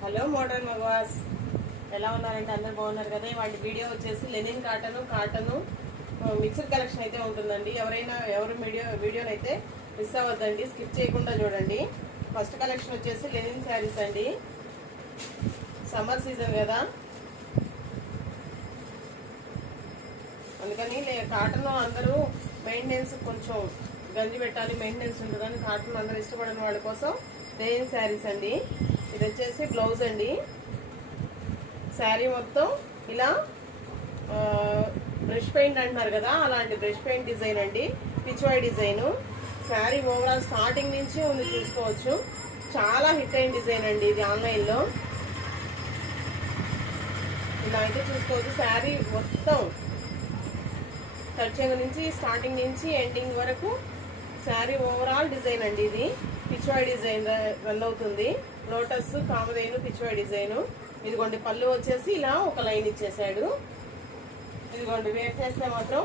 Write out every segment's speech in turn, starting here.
Hello modern మగవాస్, ఎలా ఉన్నారంటే అందరు బాగున్నారు కదా. వాటి వీడియో వచ్చేసి లెనిన్ కాటన్ మిక్స్డ్ కలెక్షన్ అయితే ఉంటుందండి. ఎవరు వీడియోని అయితే మిస్ అవ్వద్దండి, స్కిప్ చేయకుండా చూడండి. ఫస్ట్ కలెక్షన్ వచ్చేసి లెనిన్ శారీస్ అండి. సమ్మర్ సీజన్ కదా, అందుకని కాటన్ అందరూ మెయింటెనెన్స్ కొంచెం గంజి పెట్టాలి, మెయింటెనెన్స్ ఉంటుందని కాటన్ అందరూ ఇష్టపడిన వాళ్ళ కోసం లెనిన్ శారీస్ అండి. ఇది వచ్చేసి బ్లౌజ్ అండి. శారీ మొత్తం ఇలా బ్రష్ పెయింట్ అంటున్నారు కదా, అలాంటి బ్రష్ పెయింట్ డిజైన్ అండి, Pichwai design. Sari overall starting నుంచి ఉంది చూసుకోవచ్చు. చాలా హిట్ అయిన డిజైన్ అండి ఇది. ఆన్లైన్లో ఇలా అయితే చూసుకోవచ్చు. శారీ మొత్తం కట్చెంగ నుంచి స్టార్టింగ్ నుంచి ఎండింగ్ వరకు శారీ ఓవరాల్ డిజైన్ అండి. ఇది పిచ్వాయ్ డిజైన్ రన్ అవుతుంది. Lotus, Kamadhenu, Pichwai design. ఇదిగోండి పళ్ళు వచ్చేసి ఇలా ఒక లైన్ ఇచ్చేసాడు. ఇదిగోండి వేర్ చేస్తే మాత్రం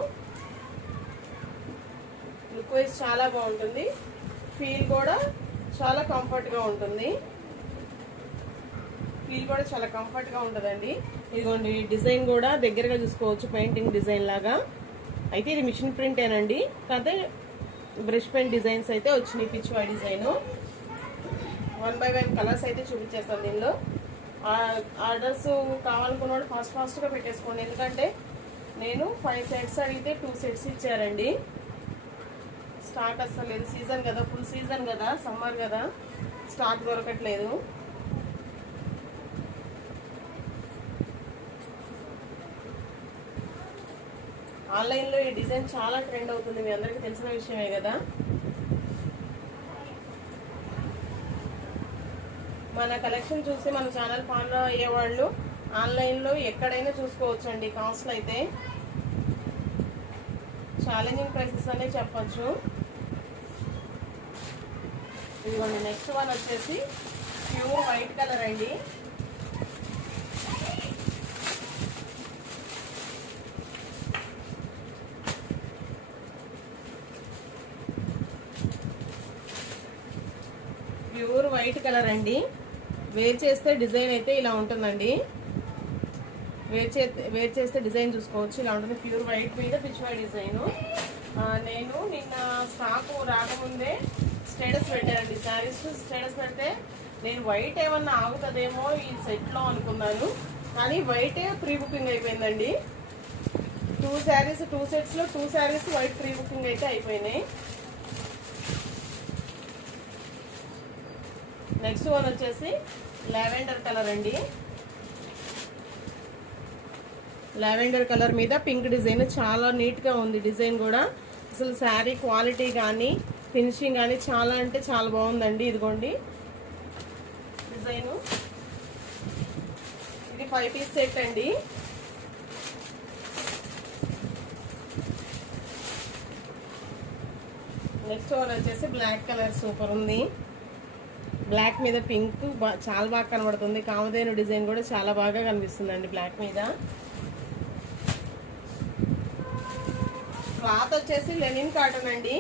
లుక్ వైజ్ చాలా బాగుంటుంది. ఫీల్ కూడా చాలా కంఫర్ట్గా ఉంటుంది. ఉంటుందండి. ఇదిగోండి డిజైన్ కూడా దగ్గరగా చూసుకోవచ్చు, పెయింటింగ్ డిజైన్ లాగా. అయితే ఇది మిషన్ ప్రింటేనండి, కాకపోతే బ్రష్ పెయింట్ డిజైన్స్ అయితే వచ్చినాయి. పిచ్వాయ్ డిజైన్ 1 by 1 కలర్స్ అయితే చూపించేస్తాను దీనిలో. ఆర్డర్స్ కావాలనుకున్నవాడు ఫాస్ట్గా పెట్టేసుకోండి, ఎందుకంటే నేను 5 సెట్స్ అడిగితే 2 సెట్స్ ఇచ్చారండి. స్టాక్ అస్సలు లేదు, సీజన్ కదా, ఫుల్ సీజన్ కదా, సమ్మర్ కదా, స్టాక్ దొరకట్లేదు. ఆన్లైన్లో ఈ డిజైన్ చాలా ట్రెండ్ అవుతుంది, మీ అందరికీ తెలిసిన విషయమే కదా. మన కలెక్షన్ చూసి మన ఛానల్ ఫాలో అయ్యేవాళ్ళు ఆన్లైన్లో ఎక్కడైనా చూసుకోవచ్చండి. కాస్ట్లు అయితే ఛాలెంజింగ్ ప్రైసెస్ అనే చెప్పచ్చు. ఇదిగోండి నెక్స్ట్ వన్ వచ్చేసి ప్యూర్ వైట్ కలర్ అండి. ప్యూర్ వైట్ కలర్ అండి. వేర్ చేస్తే డిజైన్ అయితే ఇలా ఉంటుందండి. వేర్ చేస్తే డిజైన్ చూసుకోవచ్చు, ఇలా ఉంటుంది. ప్యూర్ వైట్ మీద పిచ్వాయ్ డిజైన్. నేను నిన్న స్టాక్ రాకముందే స్టేటస్ పెట్టానండి. శారీస్ స్టేటస్ పెడితే నేను వైట్ ఏమన్నా ఆగుతుందేమో ఈ సెట్లో అనుకున్నాను, కానీ వైటే ప్రీ బుకింగ్ అయిపోయిందండి. 2 saris 2 సెట్స్లో 2 saris white pre booking అయితే అయిపోయినాయి. నెక్స్ట్ వన్ వచ్చేసి లావెండర్ కలర్ అండి. లావెండర్ కలర్ మీద పింక్ డిజైన్ చాలా నీట్గా ఉంది. డిజైన్ కూడా అసలు శారీ క్వాలిటీ కానీ ఫినిషింగ్ కానీ చాలా అంటే చాలా బాగుందండి. ఇదిగోండి డిజైను. ఇది 5 పీస్ సెట్ అండి. నెక్స్ట్ వన్ వచ్చేసి బ్లాక్ కలర్ సూపర్ ఉంది. బ్లాక్ మీద పింక్ చాలా బాగా కనబడుతుంది. కామధేను డిజైన్ కూడా చాలా బాగా కనిపిస్తుందండి బ్లాక్ మీద. క్లాత్ వచ్చేసి లెనిన్ కాటన్ అండి.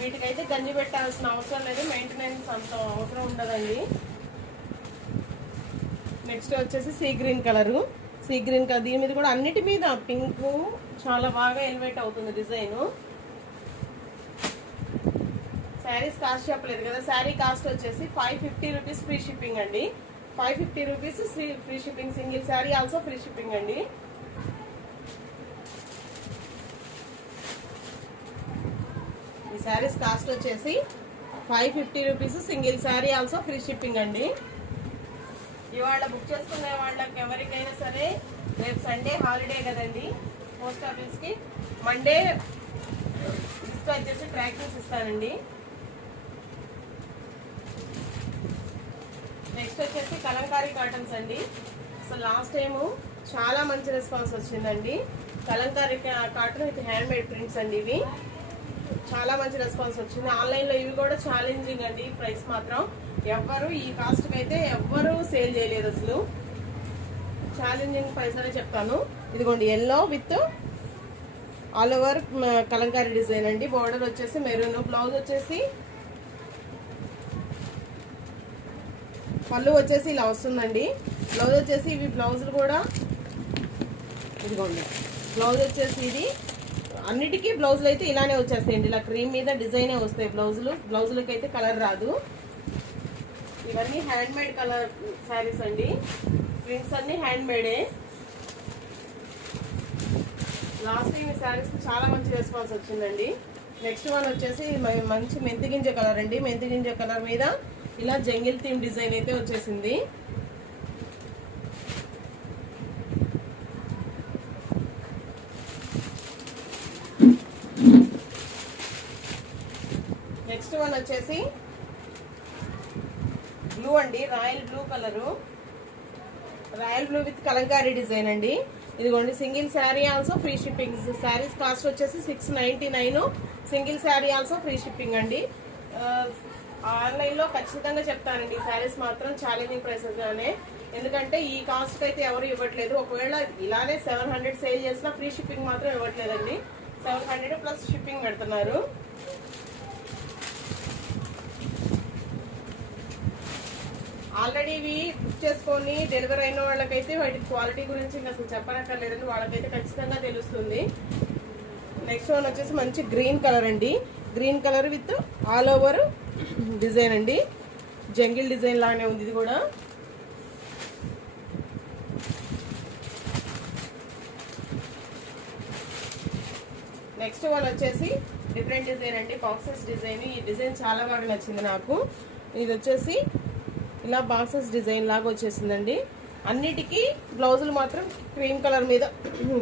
వీటికైతే గంజి పెట్టాల్సిన అవసరం లేదు, మెయింటెనెన్స్ అంత అవసరం ఉండదండి. నెక్స్ట్ వచ్చేసి సీ గ్రీన్ కలర్. దీని మీద కూడా అన్నిటి మీద పింక్ చాలా బాగా ఎలివేట్ అవుతుంది డిజైన్. శారీస్ కాస్ట్ చెప్పలేదు కదా. శారీ కాస్ట్ వచ్చేసి 550 రూపీస్ ఫ్రీ షిప్పింగ్ అండి. 550 rupees free shipping. Single saree also free shipping అండి. ఈ శారీస్ కాస్ట్ వచ్చేసి 550 rupees, single saree also free shipping అండి. ఇవాళ బుక్ చేసుకునే వాళ్ళకి ఎవరికైనా సరే రేపు సండే హాలిడే కదండి పోస్ట్ ఆఫీస్కి. మండే డిస్పాచ్ చేసి ట్రాకింగ్స్ ఇస్తానండి. నెక్స్ట్ వచ్చేసి కలంకారీ కాటన్స్ అండి. అసలు లాస్ట్ టైము చాలా మంచి రెస్పాన్స్ వచ్చిందండి. Kalamkari cotton with hand made prints అండి. ఇవి చాలా మంచి రెస్పాన్స్ వచ్చింది. ఆన్లైన్లో ఇవి కూడా ఛాలెంజింగ్ అండి. ప్రైస్ మాత్రం ఎవ్వరు ఈ కాస్ట్కి అయితే ఎవ్వరు సేల్ చేయలేదు. అసలు ఛాలెంజింగ్ ప్రైస్ అనే చెప్తాను. ఇదిగోండి yellow with all over Kalamkari design అండి. బార్డర్ వచ్చేసి మెరూన్, బ్లౌజ్ వచ్చేసి పళ్ళు వచ్చేసి ఇలా వస్తుందండి. బ్లౌజ్ వచ్చేసి ఇవి బ్లౌజులు కూడా ఇదిగోండి. బ్లౌజ్ వచ్చేసి ఇది అన్నిటికీ బ్లౌజులు అయితే ఇలానే వచ్చేస్తాయండి. ఇలా క్రీమ్ మీద డిజైనే వస్తాయి బ్లౌజులకి అయితే కలర్ రాదు. ఇవన్నీ హ్యాండ్ మేడ్ కలర్ శారీస్ అండి. ప్రింట్స్ అన్ని హ్యాండ్ మేడే. లాస్ట్ టైం ఈ శారీస్కి చాలా మంచి రెస్పాన్స్ వచ్చిందండి. నెక్స్ట్ వన్ వచ్చేసి మంచి మెంతిగింజ కలర్ అండి. మెంతిగింజ కలర్ మీద ఇలా జంగిల్ థీమ్ డిజైన్ అయితే వచ్చేసింది. నెక్స్ట్ వన్ వచ్చేసి బ్లూ అండి, royal blue colour. Royal blue with Kalamkari design అండి. ఇదిగోండి single saree also free shipping. Saris cost వచ్చేసి 699. Single saree also free shipping అండి. ఆన్లైన్లో ఖచ్చితంగా చెప్తానండి, ఈ శారీస్ మాత్రం ఛాలెంజింగ్ ప్రైసెస్ గానే. ఎందుకంటే ఈ కాస్ట్ అయితే ఎవరు ఇవ్వట్లేదు. ఒకవేళ ఇలానే 700 సేల్ చేసినా ఫ్రీ షిప్పింగ్ మాత్రం ఇవ్వట్లేదండి. 700 ప్లస్ షిప్పింగ్ పెడుతున్నారు. ఆల్రెడీ ఇవి బుక్ చేసుకొని డెలివరీ అయిన వాళ్ళకైతే వాటి క్వాలిటీ గురించి అసలు చెప్పనక్కర్లేదండి, వాళ్ళకైతే ఖచ్చితంగా తెలుస్తుంది. నెక్స్ట్ వన్ వచ్చేసి మంచి గ్రీన్ కలర్ అండి. Green colour with all over design అండి. జంగిల్ డిజైన్ లానే ఉంది ఇది కూడా. నెక్స్ట్ వన్ వచ్చేసి డిఫరెంట్ డిజైన్ అండి, బాక్సెస్ డిజైన్. ఈ డిజైన్ చాలా బాగా నచ్చింది నాకు. ఇది వచ్చేసి ఇలా బాక్సెస్ డిజైన్ లాగా వచ్చేసిందండి. అన్నిటికీ బ్లౌజులు మాత్రం క్రీమ్ కలర్ మీద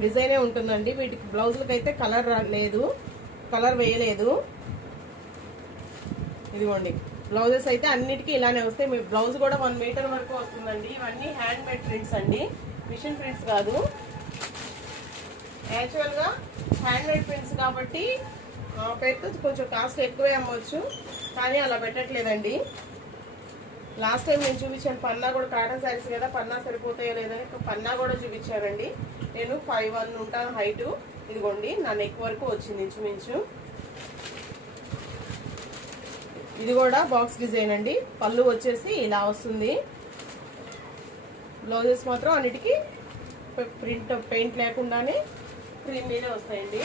డిజైనే ఉంటుందండి. వీటికి బ్లౌజులకి అయితే కలర్ లేదు, కలర్ వేయలేదు. ఇదిగోండి బ్లౌజెస్ అయితే అన్నిటికీ ఇలానే వస్తాయి. మీ బ్లౌజ్ కూడా 1 మీటర్ వరకు వస్తుందండి. ఇవన్నీ హ్యాండ్ మేడ్ ప్రింట్స్ అండి, మిషన్ ప్రింట్స్ కాదు. యాక్చువల్గా హ్యాండ్ మేడ్ ప్రింట్స్ కాబట్టి పెడితే కొంచెం కాస్ట్ ఎక్కువే అమ్మవచ్చు, కానీ అలా పెట్టట్లేదండి. లాస్ట్ టైం నేను చూపించాను పన్నా కూడా, కాటన్ శారీస్ కదా, పన్నా సరిపోతాయో లేదని పన్నా కూడా చూపించారండి. నేను 5'1" ఉంటాను హైటు. ఇదిగోండి నా నెక్ వరకు వచ్చింది ఇంచుమించు. ఇది కూడా బాక్స్ డిజైన్ అండి. పళ్ళు వచ్చేసి ఇలా వస్తుంది. బ్లౌజెస్ మాత్రం అన్నిటికీ పెయింట్ లేకుండానే క్రీమ్ మీదే వస్తాయండి.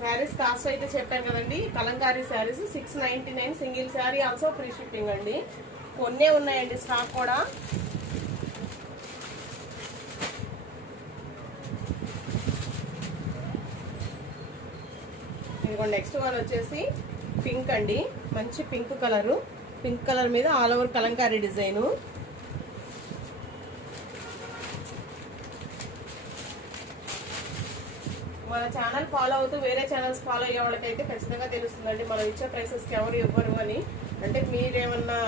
శారీస్ కాస్ట్ అయితే చెప్పాను కదండి. Kalamkari saris 699. Single saree also free shipping అండి. కొన్నే ఉన్నాయండి స్టాక్ కూడా. ఇదిగోండి నెక్స్ట్ వన్ వచ్చేసి పింక్ అండి. మంచి పింక్ కలరు. పింక్ కలర్ మీద ఆల్ ఓవర్ కలంకారీ డిజైను. మన ఛానల్ ఫాలో అవుతూ వేరే ఛానల్స్ ఫాలో అయ్యే వాళ్ళకైతే ఖచ్చితంగా తెలుస్తుందండి మనం ఇచ్చే ప్రైసెస్కి ఎవరు ఇవ్వరు అని. అంటే మీరేమన్నా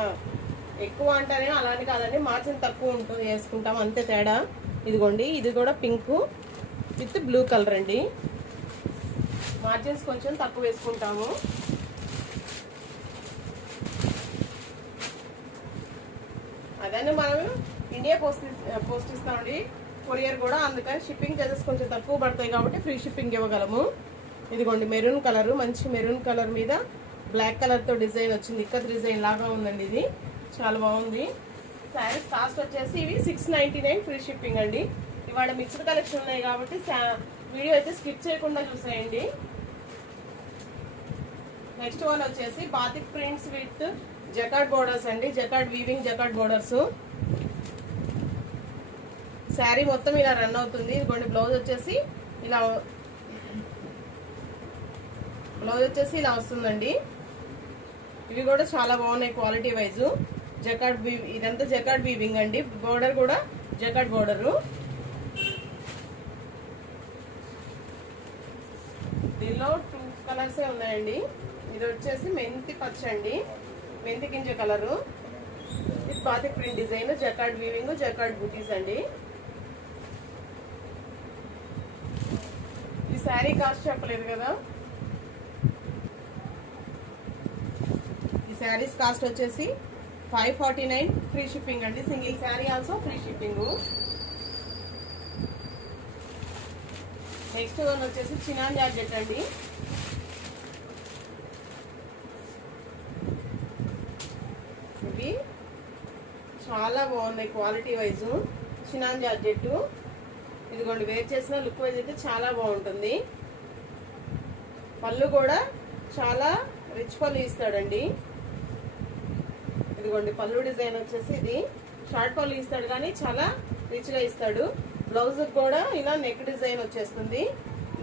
ఎక్కువ అంటారే అలానే కాదండి, మార్జిన్ తక్కువ ఉంటుంది, వేసుకుంటాం అంతే తేడా. ఇదిగోండి ఇది కూడా పింక్ విత్ బ్లూ కలర్ అండి. మార్జిన్స్ కొంచెం తక్కువ వేసుకుంటాము. అదన్నీ మనం ఇండియా పోస్ట్ ఇస్తామండి, కొరియర్ కూడా. అందుకని షిప్పింగ్ చార్జెస్ కొంచెం తక్కువ పడతాయి కాబట్టి ఫ్రీ షిప్పింగ్ ఇవ్వగలము. ఇదిగోండి మెరూన్ కలరు, మంచి మెరూన్ కలర్ మీద బ్లాక్ కలర్తో డిజైన్ వచ్చింది. ఇక్కత్ డిజైన్ లాగా ఉందండి. ఇది చాలా బాగుంది. శారీస్ కాస్ట్ వచ్చేసి ఇవి 699 ఫ్రీ షిప్పింగ్ అండి. ఇవాళ మిక్స్డ్ కలెక్షన్ ఉన్నాయి కాబట్టి వీడియో అయితే స్కిప్ చేయకుండా చూసేయండి. నెక్స్ట్ వన్ వచ్చేసి batik prints with jacquard borders అండి. Jacquard weaving jacquard borders. Saree మొత్తం ఇలా రన్ అవుతుంది. ఇదిగోండి బ్లౌజ్ వచ్చేసి ఇలా వస్తుందండి. ఇవి కూడా చాలా బాగున్నాయి క్వాలిటీ వైజ్. జకార్డ్ ఇదంతా జకార్డ్ వీవింగ్ అండి. బోర్డర్ కూడా జకార్డ్ బోర్డరు. దీనిలో 2 కలర్సే ఉన్నాయండి. ఇది వచ్చేసి మెంతి పచ్చ అండి, మెంతి గింజ కలరు. ఇది batik print design, jacquard weaving, jacquard బూటీస్ అండి. ఈ శారీ కాస్ట్ చెప్పలేదు కదా. ఈ శారీస్ కాస్ట్ వచ్చేసి 549 ఫ్రీ షిప్పింగ్ అండి. Single saree also free shipping. Next one వచ్చేసి చినాన్ జార్జెట్ అండి. ఇవి చాలా బాగున్నాయి క్వాలిటీ వైజ్. చినాన్ జార్జెట్ ఇదిగోండి, వేర్ చేసిన లుక్ వైజ్ అయితే చాలా బాగుంటుంది. పళ్ళు కూడా చాలా రిచ్ పళ్ళు ఇస్తాడండి. ఇదిగోండి పళ్ళు డిజైన్ వచ్చేసి ఇది షార్ట్ పళ్ళు ఇస్తాడు కానీ చాలా రిచ్ గా ఇస్తాడు. బ్లౌజ్ కూడా ఇలా నెక్ డిజైన్ వచ్చేస్తుంది.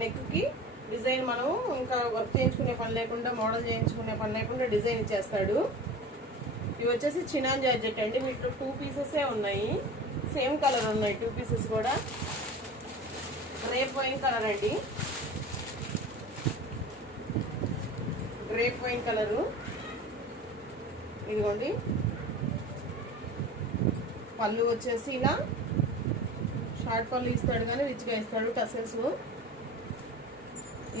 నెక్ కి డిజైన్ మనం ఇంకా వర్క్ చేయించుకునే పని లేకుండా, మోడల్ చేయించుకునే పని లేకుండా డిజైన్ ఇచ్చేస్తాడు. ఇవి వచ్చేసి చినాన్ జార్జెట్ అండి. వీటిలో 2 పీసెస్ ఉన్నాయి, సేమ్ కలర్ ఉన్నాయి 2 పీసెస్ కూడా. గ్రేప్ వైన్ కలర్ అండి, గ్రేప్ వైన్ కలరు. ఇదిగోండి పళ్ళు వచ్చేసి ఇలా షార్ట్ పళ్ళు ఇస్తాడు కానీ రిచ్గా ఇస్తాడు, టసల్స్.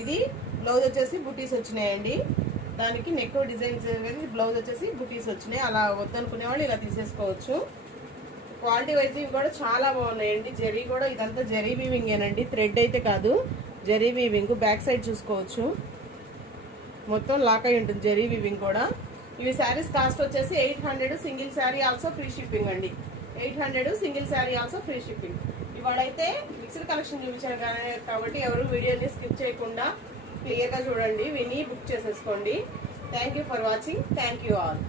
ఇది బ్లౌజ్ వచ్చేసి బుటీస్ వచ్చినాయండి. దానికి నెక్ డిజైన్స్, బ్లౌజ్ వచ్చేసి బుటీస్ వచ్చినాయి. అలా వద్దనుకునే వాళ్ళు ఇలా తీసేసుకోవచ్చు. క్వాలిటీ వైజ్ ఇవి కూడా చాలా బాగున్నాయండి. జరీ కూడా ఇదంతా జరీ వీవింగ్ ఏనండి, థ్రెడ్ అయితే కాదు, జరీ వీవింగ్. బ్యాక్ సైడ్ చూసుకోవచ్చు, మొత్తం లాక్ అయి ఉంటుంది జరీ వీవింగ్ కూడా. ఇవి శారీస్ కాస్ట్ వచ్చేసి 800, single saree also free shipping అండి. 800 single saree also free shipping. ఇవాళైతే మిక్స్డ్ కలెక్షన్ చూపించాను కాబట్టి ఎవరు వీడియోని స్కిప్ చేయకుండా క్లియర్గా చూడండి, విని బుక్ చేసేసుకోండి. Thank you for watching. Thank you all.